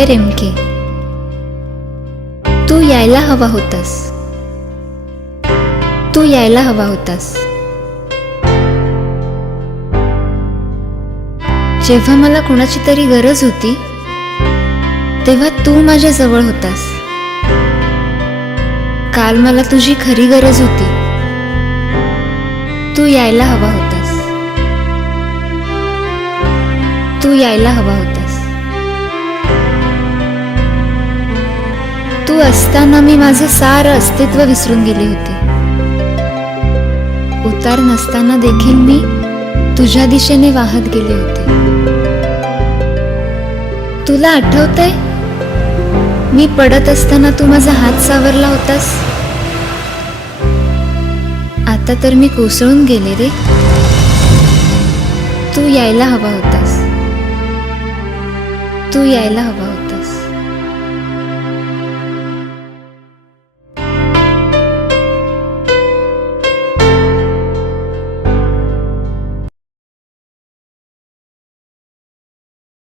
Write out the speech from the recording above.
Dear MK, तू यायला हवा होतास, तू यायला हवा होतास. जेव्हा मला कोणाची तरी गरज होती तेव्हा तू माझ्या जवळ होतास. काल मला तुझी खरी गरज होती, तू यायला हवा होतास, तू यायला हवा होतास. तू असताना मी माझे सारं अस्तित्व विसरून गेले होते. उतार नसताना देखील मी तुझ्या दिशेने वाहत गेले होते. तुला आठवतंय मी पडत असताना तू माझा हात सावरला होतास. आता तर मी कोसळून गेले रे. तू यायला हवा होतास, तू यायला हवा होता.